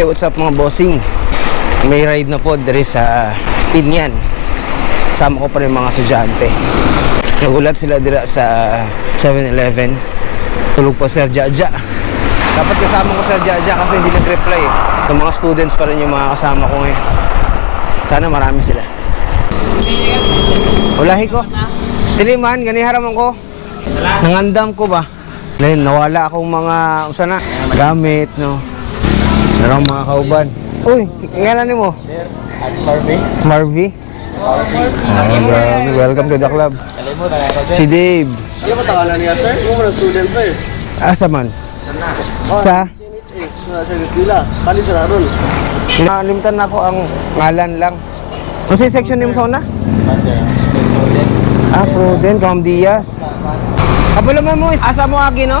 Hey, what's up mga bossing? May ride na po diri sa Pinyan. Kasama ko pa rin mga estudyante. Nagulat sila dira sa 7-Eleven. Tulog pa Sir Jaja. Dapat kasama ko Sir Jaja kasi hindi nag-reply eh. Yung mga students pa rin yung mga kasama ko ngayon. Sana marami sila. Ulahi ko. Tiliman, gani haraman ko. Nangandam ko ba? Dahil nawala akong mga, usa na, gamit, no. Meron mga kauban. Uy, ngalan ni mo? Marvy. Ah, grabe. Welcome to the club. Si Dave. Hindi mo tangalan niya, sir? Mo mo student, sir. Asa man? Sa? Nakalimutan na ako ang ngalan lang. Ano sa section ni mo sa una? Ah, Pruden, Cam Diaz. Kapuluman mo, asa mo agi, no?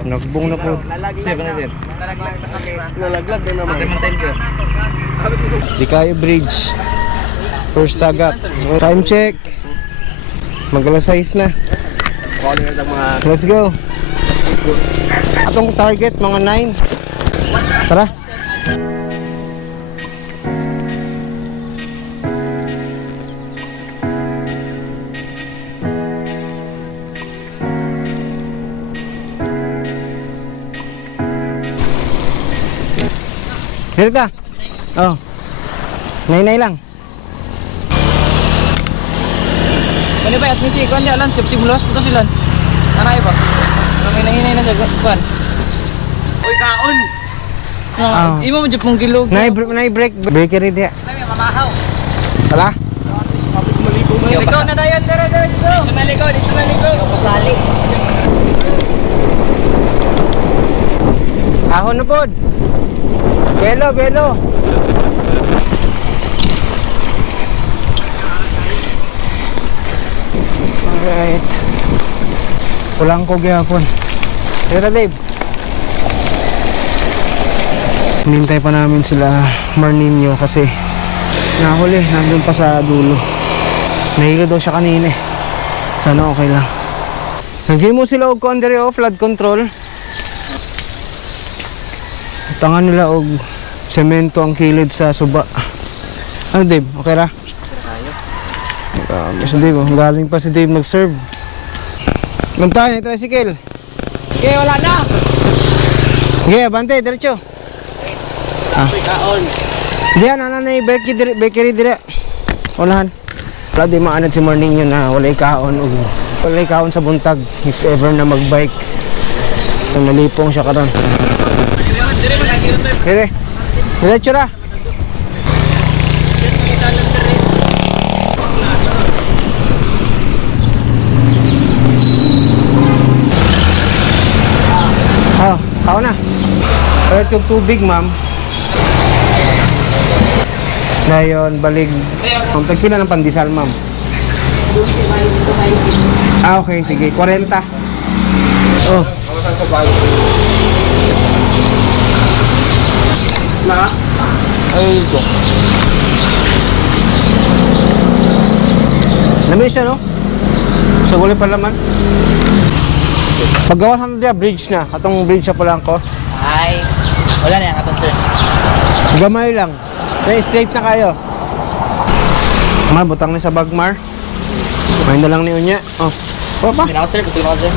Nagbong na po. Nalaglag din naman. Di kayo bridge. First tagap. Time check. Magalas size na. Let's go. Atong target mga 9. Tara. Dito ka. Oh. Nay-nay lang. Ano ba, at niti, kuhan di alam, skip simulos, puto sila. Aray ba? Kami nahinay na sa kuhan. Uy, kaon! Uh, imo mo dyan pong gilog. Nay nay break bakery dia. Kami mamahaw. Tala. Ikaw na dayan, dara, dara, dito. Dito na liko, dito na liko. Pasali. Ahon na pod. Belo, belo. Alright. Pulang ko gyapon. Ito Dave. Nintay pa namin sila Marninyo kasi nahuli, nandun pa sa dulo. Nahilo daw siya kanina eh. Sana okay lang. Nagyay mo sila og kuan diri oh, flood control. Tangan nila og semento ang kilid sa suba. Ano Dave? Okay ra? Grabe si Dave. oh. Galing pa si Dave nag-serve. Gantahan yung tricycle. Okay, wala na. Okay, abante, diretso. Kaon! Diyan, ano na yung bakery dire, bakery dire. Walahan. Wala di maanad si morning yun na walay kaon o walay kaon sa buntag if ever na magbike. Nalipong siya karon. Dire. Diretso ra. Oh, kaon na. Pero yung tubig, ma'am, na yun, balig. Ang tagpila ng pandesal, ma'am. Ah, okay, sige. 40. Oh, Na? ay ito. Namin siya, no? Sa gulay pa laman. Paggawa sa dia bridge na. Atong bridge sa Polanco. Ay, wala na yung atong sir. Gamay lang. Kaya straight na kayo. Mar, butang ni sa bagmar. May na lang ni Unya. Oh. Papa. Pinaka sir, gusto ko sir.